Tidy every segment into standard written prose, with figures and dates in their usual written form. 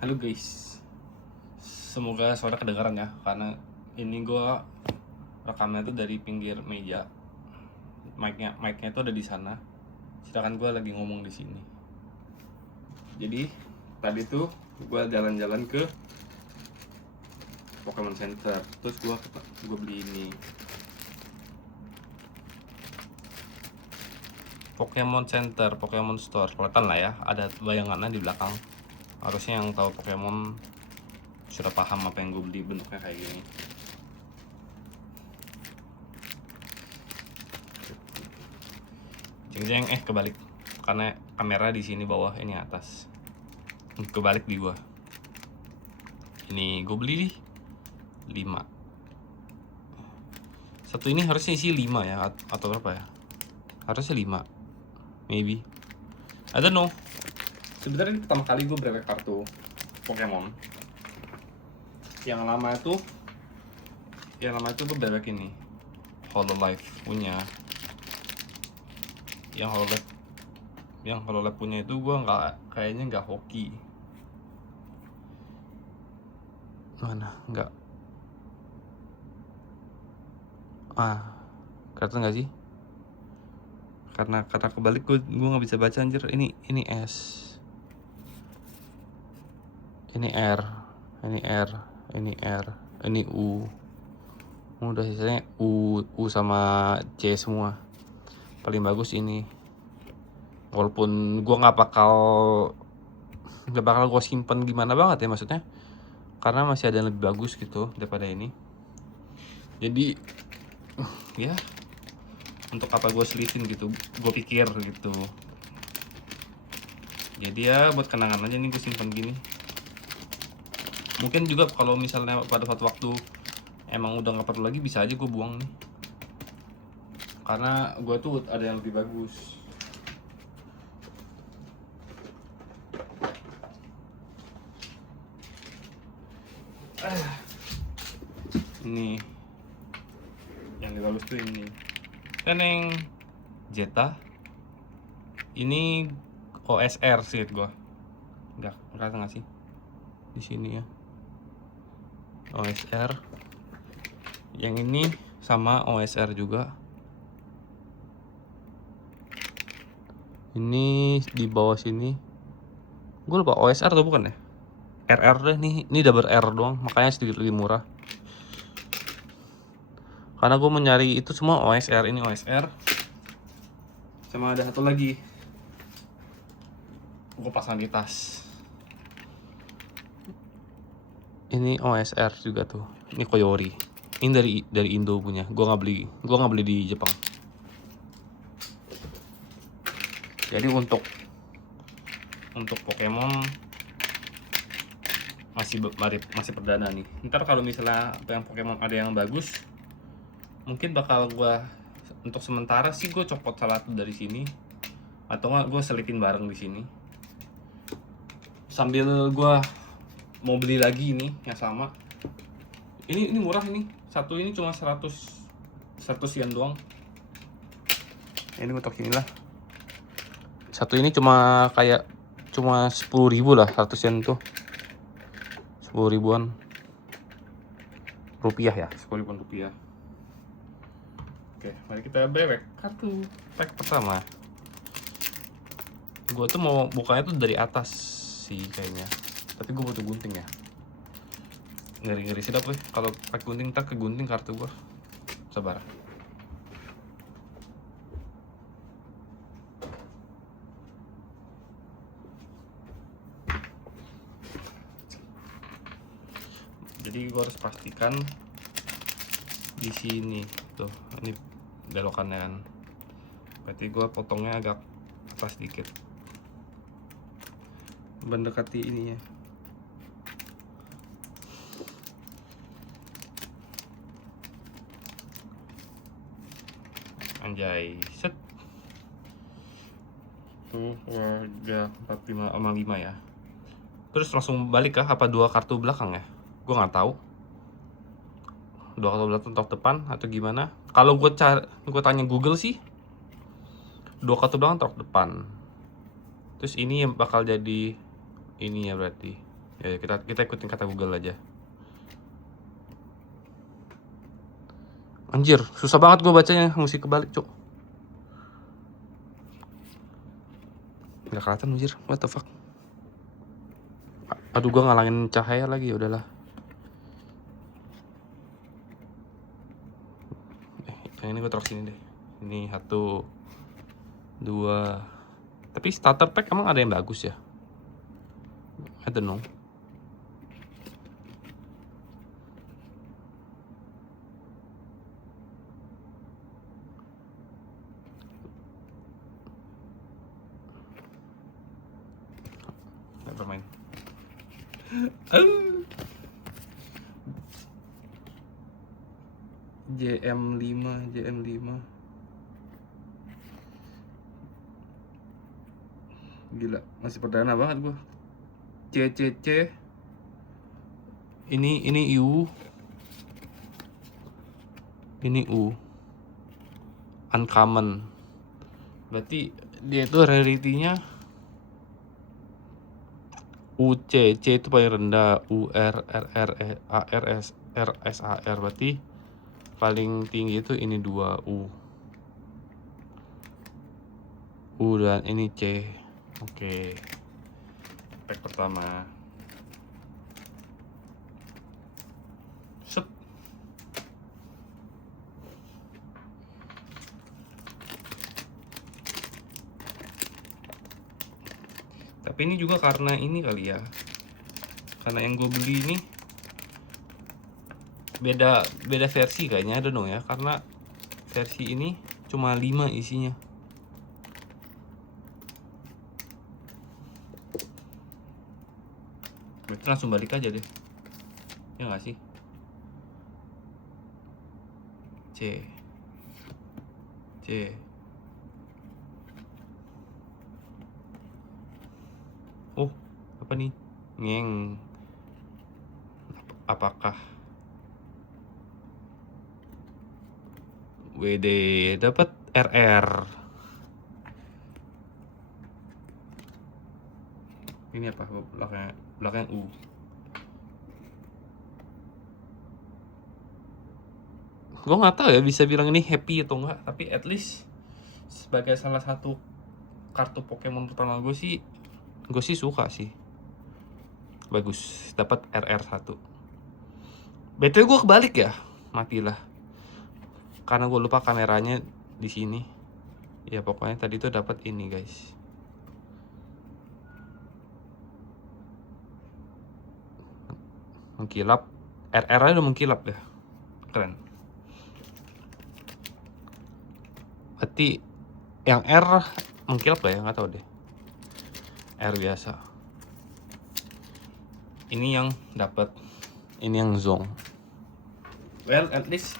Halo guys, semoga suara kedengaran ya, karena ini gue rekamnya tuh dari pinggir meja, mic-nya tuh ada di sana, sedangkan gue lagi ngomong di sini. Jadi tadi tuh gue jalan-jalan ke Pokemon Center, terus gue beli ini Pokemon Center, Pokemon Store, kelihatan lah ya, ada bayangannya di belakang. Harusnya yang tahu Pokemon sudah paham apa yang gue beli, bentuknya kayak gini. Jeng kebalik, karena kamera di sini bawah, ini atas. Kebalik di gua. Ini gue beli 5. Satu ini harusnya isi 5 ya, atau berapa ya? Harusnya 5, maybe. I don't know. Sebenarnya ini pertama kali gue brewek kartu Pokemon. Yang lama itu gue brewek ini Hololive punya. Yang Hololive punya itu gue kayaknya nggak hoki. Mana? Nggak. Kelihatan nggak sih? Karena kebalik gue nggak bisa baca anjir. Ini S, ini R, ini R, ini R, ini U. Udah sisanya U sama C semua. Paling bagus ini. Walaupun gue nggak bakal gue simpen gimana banget ya, maksudnya karena masih ada yang lebih bagus gitu daripada ini. Jadi ya untuk apa gue selitin gitu, gue pikir gitu. Jadi ya buat kenangan aja nih gue simpen gini. Mungkin juga kalau misalnya pada suatu waktu emang udah nggak perlu lagi, bisa aja gue buang nih, karena gue tuh ada yang lebih bagus. Ini yang lebih bagus tuh ini teneng Zeta. Ini OSR sih gue. Nggak sih di sini ya, OSR. Yang ini sama OSR juga. Ini di bawah sini gue lupa OSR atau bukan ya, RR deh nih. Ini double R doang, makanya sedikit lebih murah. Karena gue mencari itu semua OSR. Ini OSR. Sama ada satu lagi gue pasang di tas. Ini OSR juga tuh. Ini Koyori. Ini dari Indo punya. Gue nggak beli di Jepang. Jadi untuk Pokemon masih perdana nih. Ntar kalau misalnya yang Pokemon ada yang bagus, mungkin bakal gue untuk sementara sih gue copot salah satu dari sini, atau nggak gue selipin bareng di sini sambil gue mau beli lagi ini yang sama. Ini murah, ini satu ini cuma 100 yen doang. Ini untuk inilah. Satu ini cuma 10.000 lah, 100 yen tuh 10 ribuan rupiah ya, 10 ribuan rupiah. Oke, mari kita brewek kartu pack pertama. Gue tuh mau bukanya tuh dari atas sih kayaknya, tapi gue butuh gunting ya. Ngeri sedap weh kalau pakai gunting, tak kegunting kartu gue. Sabar. Jadi gue harus pastikan di sini tuh, ini belokannya kan. Berarti gue potongnya agak atas dikit, mendekati ininya. Anjay, set. Tuh, 3, 4, 5 sama 5 ya. Terus langsung balik kah? Apa 2 kartu belakang ya? Gue nggak tahu. 2 kartu belakang atau depan atau gimana? Kalau gue tanya Google sih 2 kartu belakang atau depan. Terus ini yang bakal jadi ini ya berarti. Ya kita ikutin kata Google aja. Anjir, susah banget gue bacanya, mesti kebalik, Cuk. Nggak kelihatan anjir, what the fuck. Aduh, gue ngalangin cahaya lagi, ya udahlah. Yang ini gue taruh sini deh. Ini 1, 2. Tapi starter pack emang ada yang bagus ya? I don't know. Never mind. JM5. Gila, masih perdana banget gua. CCC. Ini U. Ini U. Uncommon. Berarti dia itu rarity-nya UC. C itu paling rendah, UR, RR, AR, SR, SAR. Berarti paling tinggi itu ini 2 U dan ini C. Oke. Pack pertama. Set. Tapi ini juga karena ini kali ya. Karena yang gue beli ini beda versi kayaknya, ada dong ya. Karena versi ini cuma 5 isinya. Berarti langsung balik aja deh. Ya nggak sih? C. Oh, apa nih? Ngeng. Apakah WD dapat RR? Ini apa? Belakang U. Gue nggak tahu ya bisa bilang ini happy atau enggak, tapi at least sebagai salah satu kartu Pokemon pertama gue sih suka sih. Bagus, dapat RR1. BTW gue kebalik ya, matilah. Karena gue lupa kameranya di sini. Ya pokoknya tadi tuh dapat ini guys. Mengkilap, RR-nya udah mengkilap deh, keren. Berarti yang R mengkilap lah ya, nggak tahu deh. R biasa. Ini yang dapat, ini yang Zong. Well, at least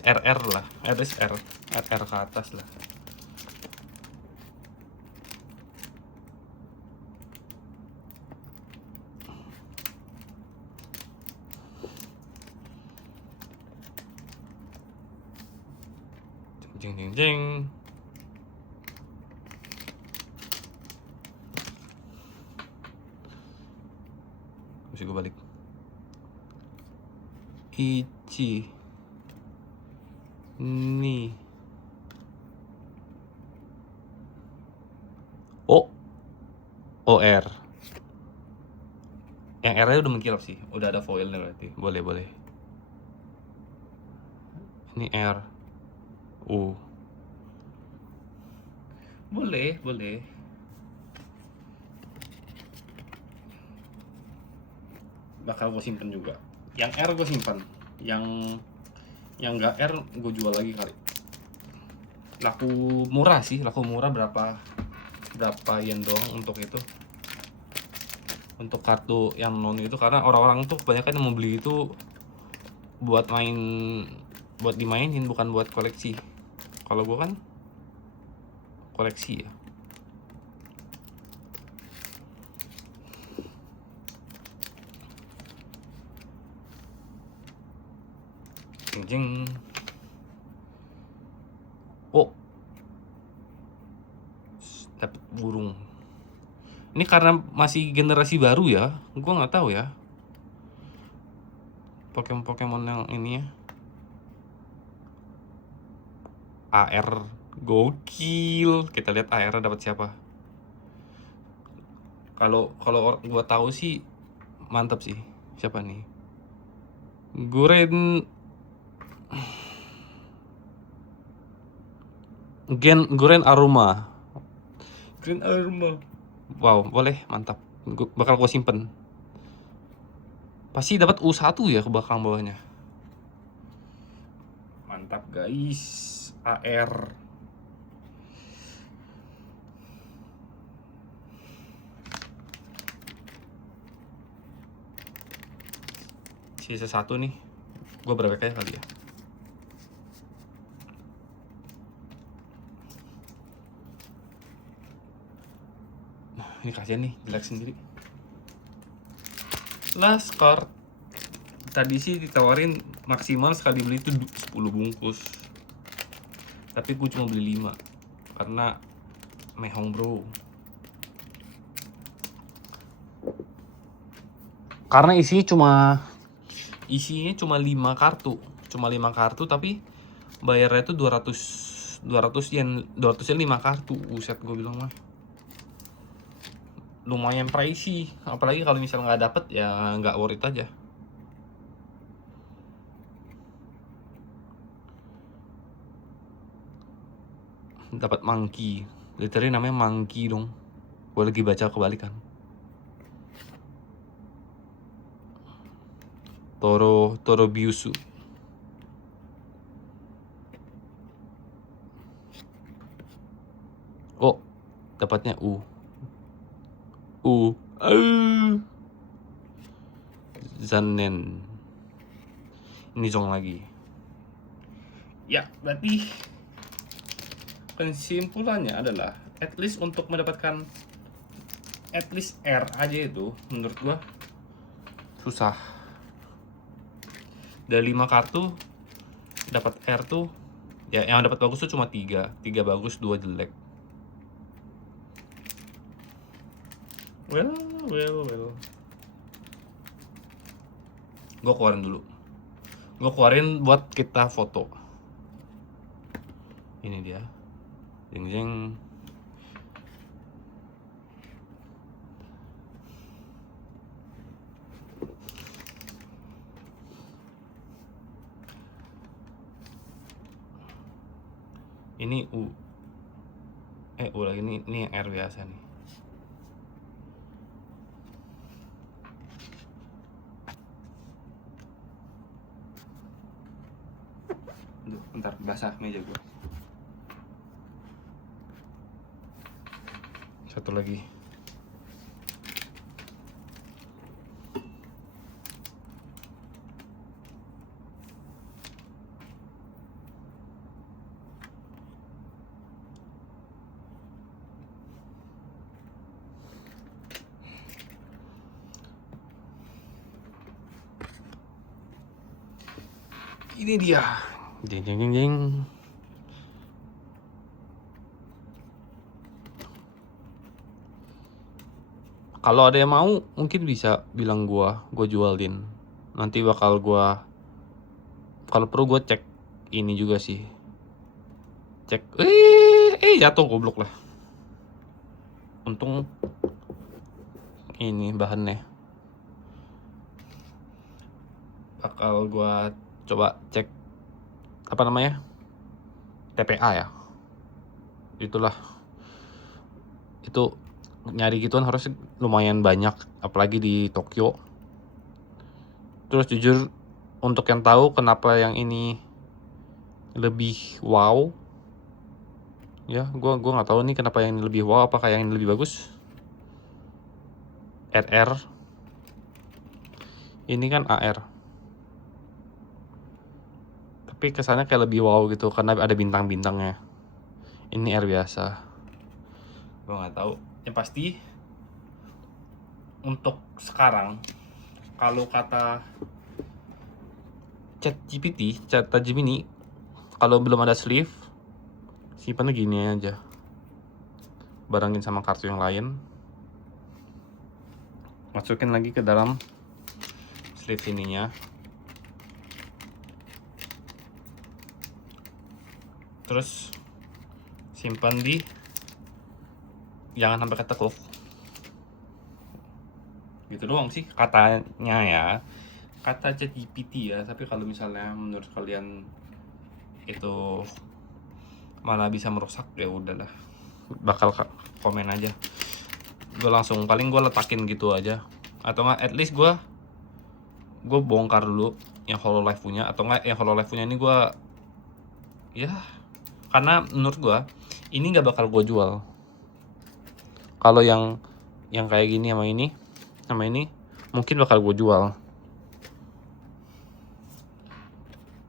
RR lah, at least RR ke atas lah. Jeng. Mesti gue balik. Ichi. Nih. Oh. OR. Yang R-nya udah mengkilap sih. Udah ada foilnya berarti. Boleh. Ini R. Boleh. Bakal gue simpen juga. Yang R gue simpan. Yang nggak R gue jual lagi kali. Laku murah berapa yen doang untuk itu. Untuk kartu yang non itu, karena orang-orang tuh kebanyakan yang mau beli itu buat dimainin, bukan buat koleksi. Kalau gue kan koleksi ya. Jeng. Oh, dapat burung. Ini karena masih generasi baru ya, gue nggak tahu ya. Pokemon yang ini ya. AR gokil. Kita lihat AR dapat siapa. Kalau gue tahu sih mantap sih. Siapa nih? Guren Aruma. Wow, boleh, mantap. Bakal gue simpen. Pasti dapat U1 ya ke belakang bawahnya. Mantap guys. AR. Sisa satu nih. Gue berapa kali ya? Nah, ini kasihan nih, jelek sendiri. Last card. Tadi sih ditawarin maksimal sekali beli itu 10 bungkus. Tapi gue cuma beli 5 karena mehong bro. Karena isinya cuma 5 kartu. Cuma 5 kartu tapi bayarnya itu 200 yen. 200 yen 5 kartu. Buset, gue bilang mah. Lumayan pricey, apalagi kalau misalnya nggak dapet ya nggak worth it aja. Dapat monkey, literally namanya monkey dong. Gue lagi baca kebalikan. Toro Biusu. Oh, dapatnya Zanen. Ini Zong lagi. Ya, berarti kesimpulannya adalah at least untuk mendapatkan at least R aja itu menurut gua susah. Dari 5 kartu dapat R tuh ya, yang dapat bagus tuh cuma 3 bagus, 2 jelek. Well. Gue keluarin dulu. Gue keluarin buat kita foto. Ini dia. Jeng. Ini U lagi ini R biasa nih. Bentar, basah meja gue. Satu lagi. Ini dia. Jeng. Kalau ada yang mau mungkin bisa bilang gua jualin. Nanti bakal kalau perlu gua cek ini juga sih. Cek jatuh goblok lah. Untung ini bahannya. Bakal gua coba cek apa namanya? TPA ya. Itulah. Itu nyari gituan harus lumayan banyak, apalagi di Tokyo. Terus jujur untuk yang tahu kenapa yang ini lebih wow, ya gua nggak tahu nih kenapa yang ini lebih wow, apakah yang ini lebih bagus. RR ini kan AR, tapi kesannya kayak lebih wow gitu karena ada bintang-bintangnya. Ini R biasa, gua nggak tahu. Yang pasti untuk sekarang kalau kata Chat Gemini, kalau belum ada sleeve simpannya gini aja, barengin sama kartu yang lain. masukin lagi ke dalam sleeve ininya. Terus simpan di, jangan sampai ketekuk. Gitu doang sih katanya ya, kata ChatGPT ya. Tapi kalau misalnya menurut kalian itu malah bisa merusak, ya udahlah, bakal komen aja. Gue langsung paling gue letakin gitu aja, atau nggak at least gue bongkar dulu yang Hololive punya, atau nggak yang Hololive punya ini gue ya, karena menurut gue ini nggak bakal gue jual. Kalau yang kayak gini sama ini mungkin bakal gue jual,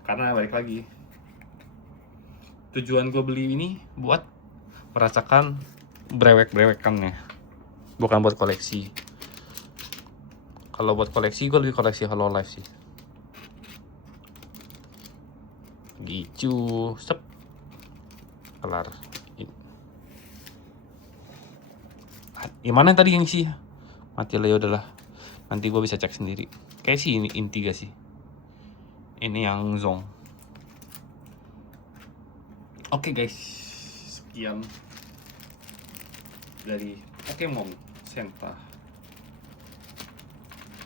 karena balik lagi tujuan gue beli ini buat merasakan brewek-brewekannya, bukan buat koleksi. Kalau buat koleksi gue lebih koleksi Hololive sih. Gitu, sep, kelar. Gimana tadi yang isi? Mati lah, ya udahlah. Nanti gue bisa cek sendiri. Kayak sih ini inti gak sih? Ini yang Zong. Oke guys, sekian dari Pokemon Center.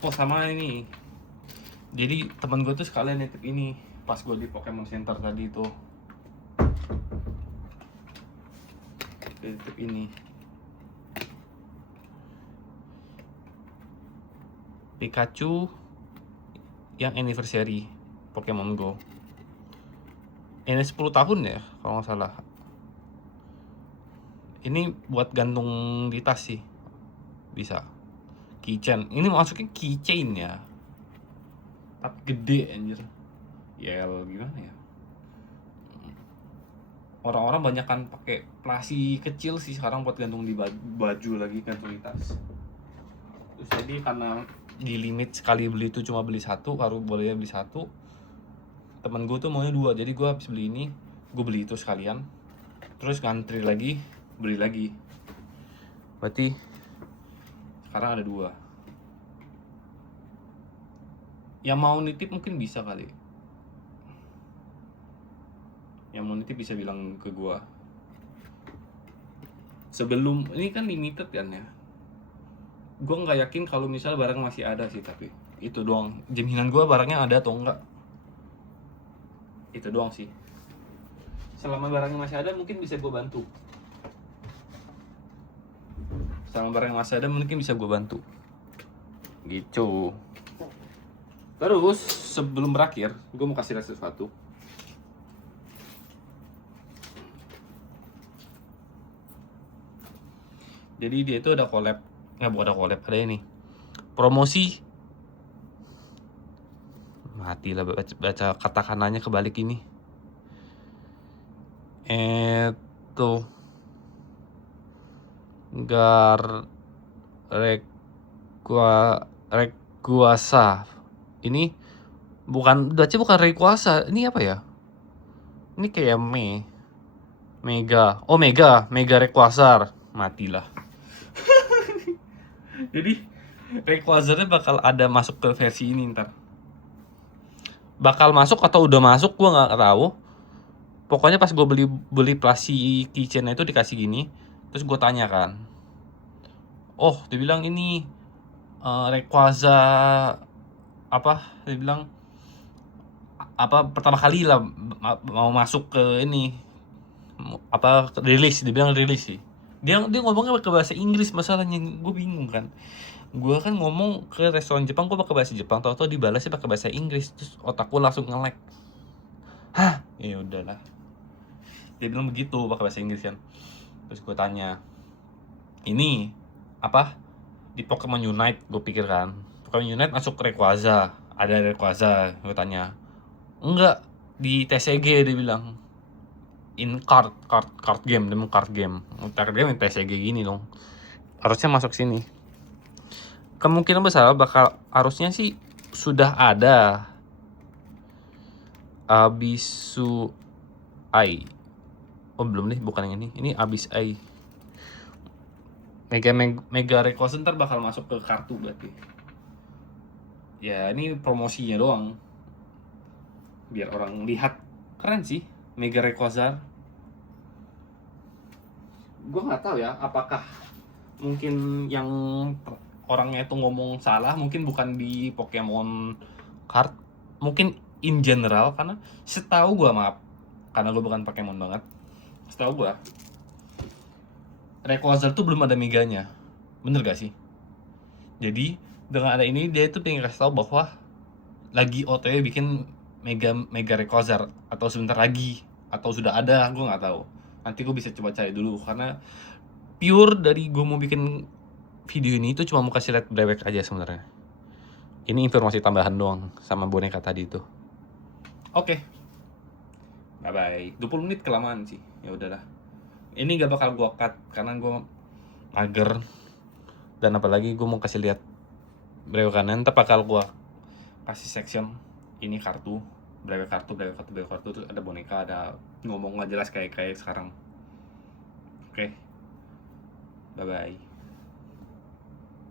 Oh sama ini, jadi teman gue tuh sekalian nitip ini pas gue di Pokemon Center tadi tuh. Nitip ini Pikachu yang anniversary Pokemon Go. Ini 10 tahun ya kalau nggak salah. Ini buat gantung di tas sih, bisa. Keychain, ini masuknya keychain ya, tapi gede anjir. Yel, gimana ya? Orang-orang banyak kan pakai plasi kecil sih sekarang buat gantung di baju lagi, gantung di tas. Terus jadi karena di limit sekali beli itu cuma beli satu, kalau boleh beli satu. Temen gue tuh maunya 2, jadi gue habis beli ini, gue beli itu sekalian. Terus ngantri lagi, beli lagi. Berarti sekarang ada 2. Yang mau nitip mungkin bisa kali. Yang mau nitip bisa bilang ke gue. Sebelum, ini kan limited kan ya. Gue nggak yakin kalau misalnya barang masih ada sih, tapi itu doang. Jaminan gue barangnya ada atau enggak. Itu doang sih. Selama barangnya masih ada mungkin bisa gue bantu. Selama barangnya masih ada mungkin bisa gue bantu. Gitu. Terus sebelum berakhir, gue mau kasih lihat sesuatu. Jadi dia itu ada collab, bukan ada collab, ada ini promosi. Matilah baca kata kanannya kebalik ini. Itu Rayquaza. Ini bukan Rayquaza, ini apa ya? Ini kayak Mega Rayquaza. Matilah. Jadi Rayquaza-nya bakal ada masuk ke versi ini ntar. Bakal masuk atau udah masuk gue nggak tahu. Pokoknya pas gue beli plasi keychain itu dikasih gini. Terus gue tanya kan, oh dia bilang ini Rayquaza apa, dia bilang apa pertama kali lah mau masuk ke ini, apa rilis, dia bilang rilis sih. Dia ngomongnya pakai bahasa Inggris, masalahnya gue bingung kan. Gue kan ngomong ke restoran Jepang, gue pakai bahasa Jepang, tau-tau dibalasnya pakai bahasa Inggris. Terus otakku langsung nge-lag. Hah, ya udahlah. Dia bilang begitu pakai bahasa Inggris kan. Terus gue tanya, ini apa di Pokemon Unite, gue pikir kan Pokemon Unite masuk Rayquaza, ada Rayquaza. Gue tanya, enggak, di TCG dia bilang. In card game, dia mau card game yang TCG gini dong. Harusnya masuk sini. Kemungkinan besar harusnya sih sudah ada Abisu Ai. Oh belum nih, bukan yang ini. Ini Abyss Ai. Mega Rayquaza ntar bakal masuk ke kartu berarti. Ya ini promosinya doang, biar orang lihat. Keren sih Mega Rayquaza. Gue nggak tahu ya, apakah mungkin yang orangnya itu ngomong salah, mungkin bukan di Pokemon card, mungkin in general, karena setahu gue, maaf karena gue bukan Pokemon banget, setahu gue Rayquaza tuh belum ada meganya, bener gak sih? Jadi dengan ada ini dia tuh pengen kasih tahu bahwa lagi OTW bikin Mega Rayquaza, atau sebentar lagi, atau sudah ada, gue nggak tahu. Nanti gue bisa coba cari dulu, karena pure dari gue mau bikin video ini itu cuma mau kasih lihat brewek aja sebenarnya. Ini informasi tambahan doang sama boneka tadi itu. Oke. Bye bye. 20 menit kelamaan sih. Ya udahlah. Ini gak bakal gue cut karena gue mager. Dan apalagi gue mau kasih lihat brewekannya. Ntar bakal gue kasih section ini kartu, brewek kartu tuh ada boneka, ada ngomong nggak jelas kayak sekarang. Oke. Bye bye.